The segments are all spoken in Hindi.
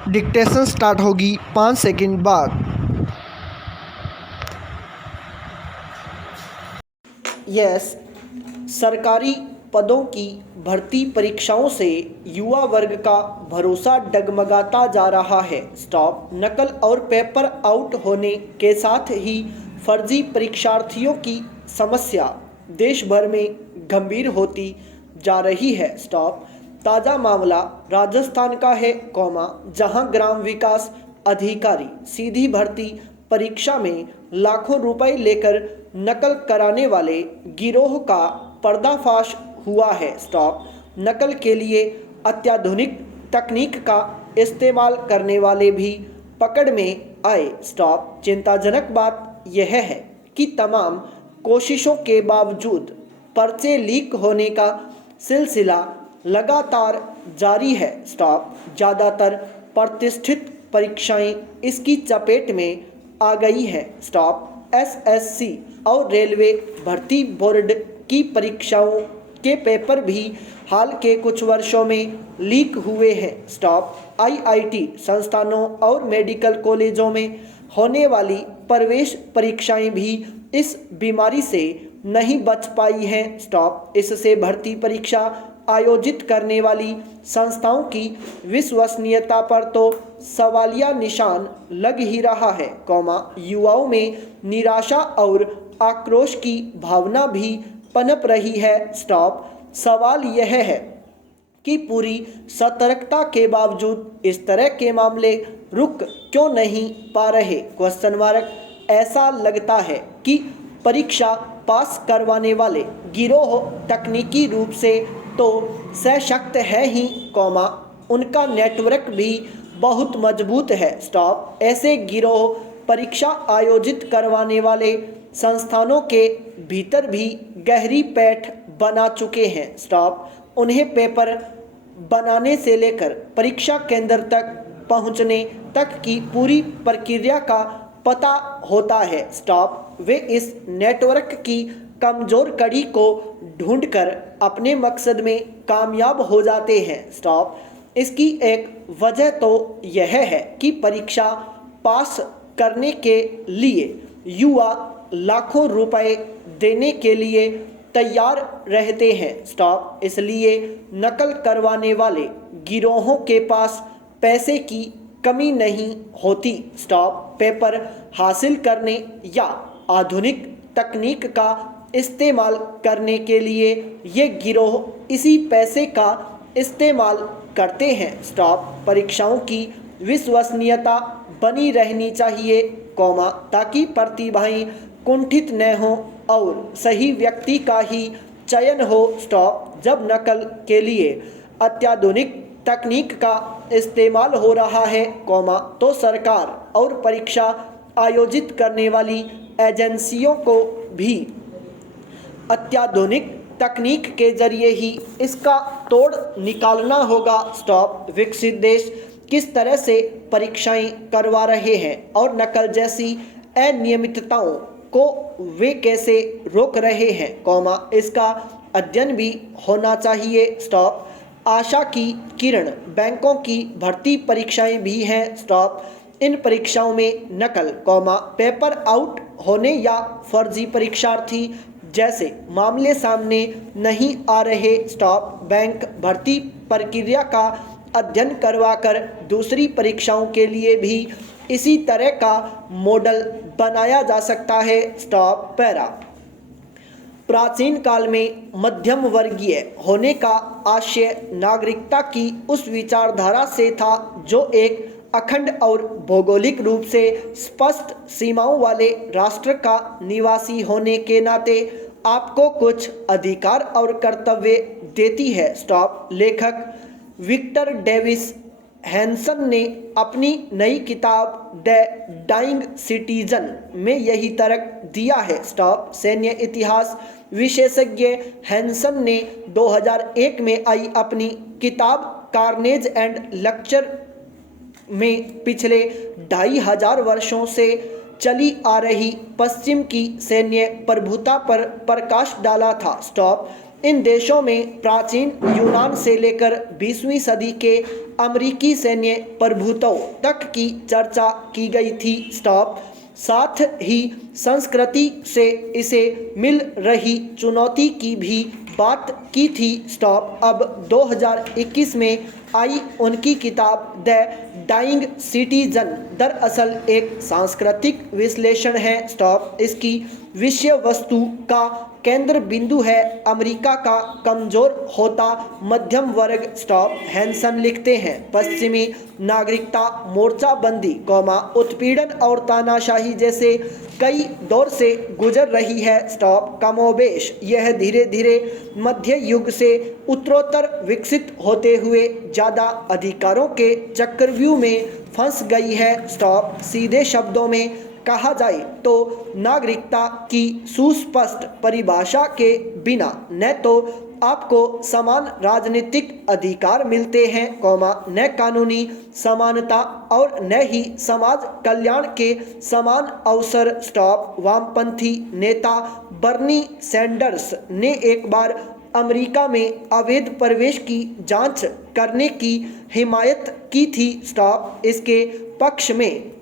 डिक्टेशन स्टार्ट होगी 5 सेकंड बाद। यस, सरकारी पदों की भर्ती परीक्षाओं से युवा वर्ग का भरोसा डगमगाता जा रहा है। स्टॉप। नकल और पेपर आउट होने के साथ ही फर्जी परीक्षार्थियों की समस्या देश भर में गंभीर होती जा रही है। स्टॉप। ताज़ा मामला राजस्थान का है, जहां ग्राम विकास अधिकारी सीधी भर्ती परीक्षा में लाखों रुपए लेकर नकल कराने वाले गिरोह का पर्दाफाश हुआ है। स्टॉप। नकल के लिए अत्याधुनिक तकनीक का इस्तेमाल करने वाले भी पकड़ में आए। स्टॉप। चिंताजनक बात यह है कि तमाम कोशिशों के बावजूद पर्चे लीक होने का सिलसिला लगातार जारी है। स्टॉप। ज़्यादातर प्रतिष्ठित परीक्षाएं इसकी चपेट में आ गई है। स्टॉप। एसएससी और रेलवे भर्ती बोर्ड की परीक्षाओं के पेपर भी हाल के कुछ वर्षों में लीक हुए हैं। स्टॉप। आईआईटी संस्थानों और मेडिकल कॉलेजों में होने वाली प्रवेश परीक्षाएं भी इस बीमारी से नहीं बच पाई हैं। स्टॉप। इससे भर्ती परीक्षा आयोजित करने वाली संस्थाओं की विश्वसनीयता पर तो सवालिया निशान लग ही रहा है, युवाओं में निराशा और आक्रोश की भावना भी पनप रही है। स्टॉप। सवाल यह है कि पूरी सतर्कता के बावजूद इस तरह के मामले रुक क्यों नहीं पा रहे? ऐसा लगता है कि परीक्षा पास करवाने वाले गिरोह तकनीकी रूप से तो सशक्त है ही, उनका नेटवर्क भी बहुत मजबूत है। स्टॉप। ऐसे गिरोह परीक्षा आयोजित करवाने वाले संस्थानों के भीतर भी गहरी पैठ बना चुके हैं। स्टॉप। उन्हें पेपर बनाने से लेकर परीक्षा केंद्र तक पहुंचने तक की पूरी प्रक्रिया का पता होता है। स्टॉप। वे इस नेटवर्क की कमजोर कड़ी को ढूंढकर अपने मकसद में कामयाब हो जाते हैं। स्टॉप। इसकी एक वजह तो यह है कि परीक्षा पास करने के लिए युवा लाखों रुपए देने के लिए तैयार रहते हैं। स्टॉप। इसलिए नकल करवाने वाले गिरोहों के पास पैसे की कमी नहीं होती। स्टॉप। पेपर हासिल करने या आधुनिक तकनीक का इस्तेमाल करने के लिए ये गिरोह इसी पैसे का इस्तेमाल करते हैं। स्टॉप। परीक्षाओं की विश्वसनीयता बनी रहनी चाहिए, ताकि प्रतिभाएं कुंठित न हो और सही व्यक्ति का ही चयन हो। स्टॉप। जब नकल के लिए अत्याधुनिक तकनीक का इस्तेमाल हो रहा है, तो सरकार और परीक्षा आयोजित करने वाली एजेंसियों को भी अत्याधुनिक तकनीक के जरिए ही इसका तोड़ निकालना होगा। स्टॉप। विकसित देश किस तरह से परीक्षाएं करवा रहे हैं और नकल जैसी अनियमितताओं को वे कैसे रोक रहे हैं, इसका अध्ययन भी होना चाहिए। स्टॉप। आशा की किरण बैंकों की भर्ती परीक्षाएं भी हैं। स्टॉप। इन परीक्षाओं में नकल, पेपर आउट होने या फर्जी परीक्षार्थी जैसे मामले सामने नहीं आ रहे। स्टॉप। बैंक भर्ती प्रक्रिया का अध्ययन करवाकर दूसरी परीक्षाओं के लिए भी इसी तरह का मॉडल बनाया जा सकता है। स्टॉप। पैरा। प्राचीन काल में मध्यम वर्गीय होने का आशय नागरिकता की उस विचारधारा से था जो एक अखंड और भौगोलिक रूप से स्पष्ट सीमाओं वाले राष्ट्र का निवासी होने के नाते आपको कुछ अधिकार और कर्तव्य देती है। स्टॉप। लेखक विक्टर डेविस हैंसन ने अपनी नई किताब द डाइंग सिटीजन में यही तर्क दिया है। स्टॉप। सैन्य इतिहास विशेषज्ञ हैंसन ने 2001 में आई अपनी किताब कार्नेज एंड लेक्चर में पिछले 2500 वर्षों से चली आ रही पश्चिम की सैन्य प्रभुता पर प्रकाश डाला था। स्टॉप। इन देशों में प्राचीन यूनान से लेकर 20वीं सदी के अमेरिकी सैन्य प्रभुत्व तक की चर्चा की गई थी। स्टॉप। साथ ही संस्कृति से इसे मिल रही चुनौती की भी बात की थी। स्टॉप। अब 2021 में आई उनकी किताब द डाइंग सिटीजन दरअसल एक सांस्कृतिक विश्लेषण है। स्टॉप। इसकी विषय वस्तु का केंद्र बिंदु है अमेरिका का कमजोर होता मध्यम वर्ग। स्टॉप। हैंसन लिखते हैं पश्चिमी नागरिकता मोर्चाबंदी उत्पीड़न और तानाशाही जैसे कई दौर से गुजर रही है। स्टॉप। कमोबेश यह धीरे धीरे मध्य युग से उत्तरोत्तर विकसित होते हुए ज़्यादा अधिकारों के चक्रव्यूह में फंस गई है। स्टॉप। सीधे शब्दों में कहा जाए तो नागरिकता की सुस्पष्ट परिभाषा के बिना न तो आपको समान राजनीतिक अधिकार मिलते हैं न कानूनी समानता और न ही समाज कल्याण के समान अवसर। स्टॉप। वामपंथी नेता बर्नी सैंडर्स ने एक बार अमेरिका में अवैध प्रवेश की जांच करने की हिमायत की थी। स्टॉप। इसके पक्ष में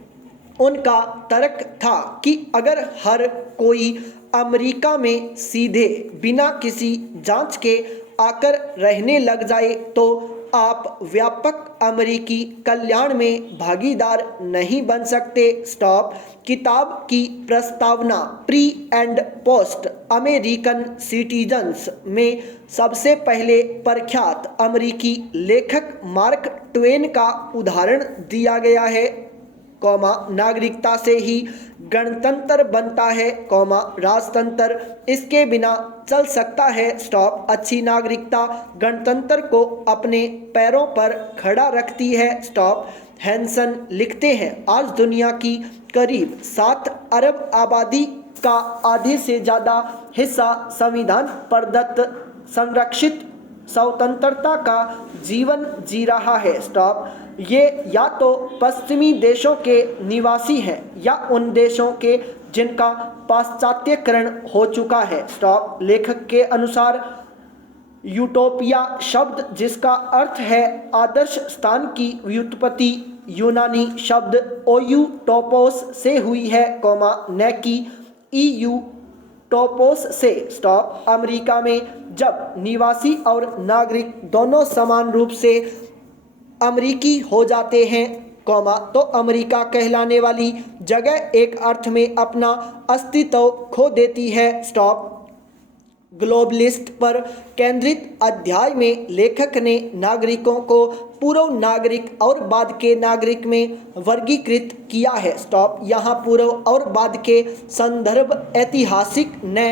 उनका तर्क था कि अगर हर कोई अमेरिका में सीधे बिना किसी जांच के आकर रहने लग जाए तो आप व्यापक अमेरिकी कल्याण में भागीदार नहीं बन सकते। स्टॉप। किताब की प्रस्तावना pre and post American citizens में सबसे पहले प्रख्यात अमेरिकी लेखक मार्क ट्वेन का उदाहरण दिया गया है नागरिकता से ही गणतंत्र बनता है राजतंत्र इसके बिना चल सकता है। स्टॉप। अच्छी नागरिकता गणतंत्र को अपने पैरों पर खड़ा रखती है। स्टॉप। हैंसन लिखते हैं आज दुनिया की करीब 7 अरब आबादी का आधे से ज़्यादा हिस्सा संविधान प्रदत्त संरक्षित स्वतंत्रता का जीवन जी रहा है। स्टॉप। ये या तो पश्चिमी देशों के निवासी हैं या उन देशों के जिनका पाश्चात्यकरण हो चुका है। स्टॉप। लेखक के अनुसार यूटोपिया शब्द जिसका अर्थ है आदर्श स्थान की व्युत्पत्ति यूनानी शब्द ओयूटोपोस से हुई है न कि ईयू टोपोस से। स्टॉप। अमेरिका में जब निवासी और नागरिक दोनों समान रूप से अमेरिकी हो जाते हैं तो अमेरिका कहलाने वाली जगह एक अर्थ में अपना अस्तित्व खो देती है। स्टॉप। ग्लोबलिस्ट पर केंद्रित अध्याय में लेखक ने नागरिकों को पूर्व नागरिक और बाद के नागरिक में वर्गीकृत किया है। स्टॉप। यहाँ पूर्व और बाद के संदर्भ ऐतिहासिक न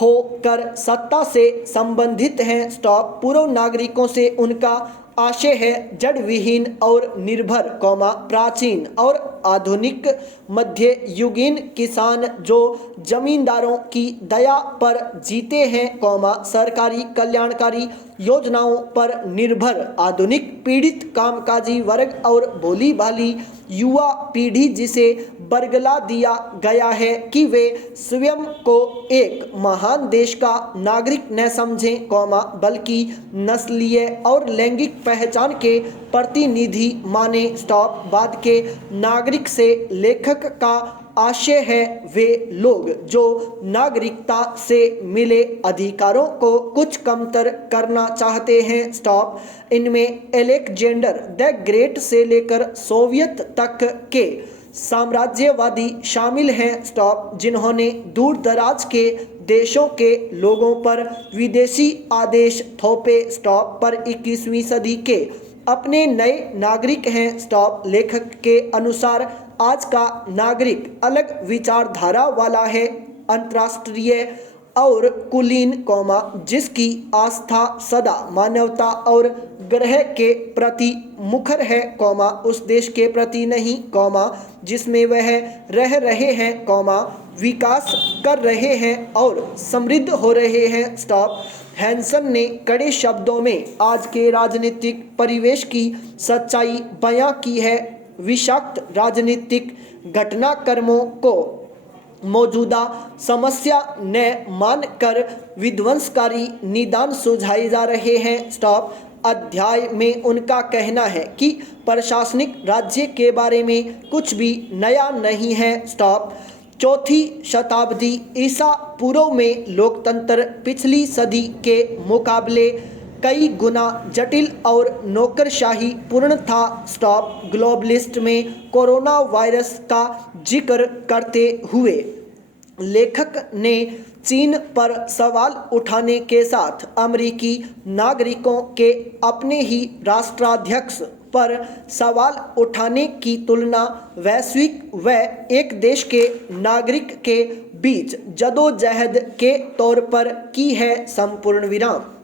होकर सत्ता से संबंधित हैं। स्टॉप। पूर्व नागरिकों से उनका आशय है जड़ विहीन और निर्भर प्राचीन और आधुनिक मध्य युगीन किसान जो जमींदारों की दया पर जीते हैं सरकारी कल्याणकारी योजनाओं पर निर्भर आधुनिक पीड़ित कामकाजी वर्ग और भोली भाली युवा पीढ़ी जिसे बरगला दिया गया है कि वे स्वयं को एक महान देश का नागरिक न समझें बल्कि नस्लीय और लैंगिक पहचान के प्रतिनिधि माने। स्टॉप। बाद के नागरिक से लेखक का आशय है वे लोग जो नागरिकता से मिले अधिकारों को कुछ कमतर करना चाहते हैं। स्टॉप। इनमें अलेक्जेंडर द ग्रेट से लेकर सोवियत तक के साम्राज्यवादी शामिल हैं। स्टॉप। जिन्होंने दूर दराज के देशों के लोगों पर विदेशी आदेश थोपे। स्टॉप। पर 21वीं सदी के अपने नए नागरिक हैं। स्टॉप। लेखक के अनुसार आज का नागरिक अलग विचारधारा वाला है अंतर्राष्ट्रीय और कुलीन जिसकी आस्था सदा मानवता और ग्रह के प्रति मुखर है उस देश के प्रति नहीं जिसमें वह रह रहे हैं विकास कर रहे हैं और समृद्ध हो रहे हैं। स्टॉप। हैंसन ने कड़े शब्दों में आज के राजनीतिक परिवेश की सच्चाई बयां की है। विषाक्त राजनीतिक घटनाक्रमों को मौजूदा समस्या न मानकर विध्वंसकारी निदान सुझाए जा रहे हैं। स्टॉप। अध्याय में उनका कहना है कि प्रशासनिक राज्य के बारे में कुछ भी नया नहीं है। स्टॉप। चौथी शताब्दी ईसा पूर्व में लोकतंत्र पिछली सदी के मुकाबले कई गुना जटिल और नौकरशाही पूर्ण था। स्टॉप। ग्लोबलिस्ट में कोरोना वायरस का जिक्र करते हुए लेखक ने चीन पर सवाल उठाने के साथ अमेरिकी नागरिकों के अपने ही राष्ट्राध्यक्ष पर सवाल उठाने की तुलना वैश्विक व एक देश के नागरिक के बीच जदोजहद के तौर पर की है। संपूर्ण विराम।